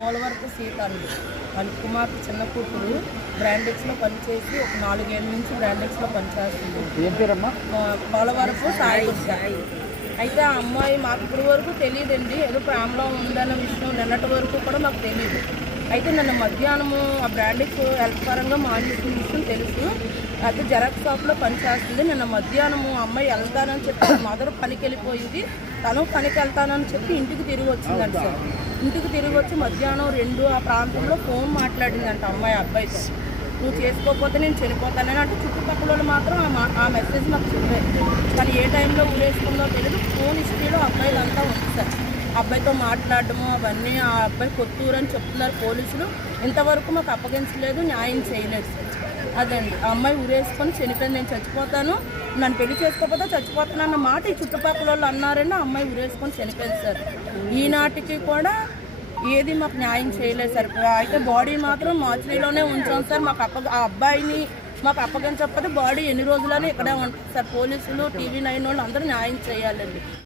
పోలవరపు సీత అండి. వాళ్ళ కుమార్తె చిన్న కూతురు బ్రాండెక్స్లో పనిచేసి ఒక నాలుగేళ్ళ నుంచి బ్రాండెక్స్లో పనిచేస్తుంది. ఏం పేరమ్మా? పోలవరపు సాయి. అయితే ఆ అమ్మాయి మాకు ఇప్పటి వరకు తెలియదండి. ఏదో ప్రేమలో ఉందన్న విషయం నిన్నటి వరకు కూడా మాకు తెలియదు. అయితే నన్ను మధ్యాహ్నము ఆ బ్రాండ్కు హెల్త్ పరంగా మానేసిన విషయం తెలుసు. అయితే జెరాక్స్ షాప్లో పనిచేస్తుంది నిన్న మధ్యాహ్నము ఆ అమ్మాయి వెళ్తానని చెప్పి మదర్ పనికి వెళ్ళిపోయింది. తను పనికి వెళ్తానని చెప్పి ఇంటికి తిరిగి వచ్చిందంట సార్. ఇంటికి తిరిగి వచ్చి మధ్యాహ్నం రెండు ఆ ప్రాంతంలో ఫోన్ మాట్లాడిందంట అమ్మాయి అబ్బాయితో. నువ్వు చేసుకోకపోతే నేను చనిపోతానని అంటే చుట్టుపక్కల వాళ్ళు మాత్రం ఆ మా- ఆ మెసేజ్ నాకు చెప్పారు. కానీ ఏ టైంలో ఊరేసుకుందో తెలియదు ఫోన్ హిస్టరీలో అబ్బాయిలంతా ఉంది సార్. అబ్బాయితో మాట్లాడడము అవన్నీ ఆ అబ్బాయి కొత్తూరు అని చెప్తున్నారు పోలీసులు. ఇంతవరకు మాకు అప్పగించలేదు న్యాయం చేయలేదు. సార్ అదండి. ఆ అమ్మాయి ఊరేసుకొని చనిపోయింది నేను చచ్చిపోతాను. నన్ను పెళ్ళి చేసుకోకపోతే చచ్చిపోతాను అన్న మాట ఈ చుట్టుపక్కల వాళ్ళు అన్నారని ఆ అమ్మాయి ఊరేసుకొని చనిపోయింది సార్. ఈనాటికి కూడా ఏది మాకు న్యాయం చేయలేదు సార్. అయితే బాడీ మాత్రం మార్చిలోనే ఉంచాం సార్. మాకు అప్ప ఆ అబ్బాయిని మాకు అప్పగించకపోతే బాడీ ఎన్ని రోజులని ఇక్కడే ఉంటుంది సార్. పోలీసులు టీవీ నైన్ వాళ్ళు అందరూ న్యాయం చేయాలండి.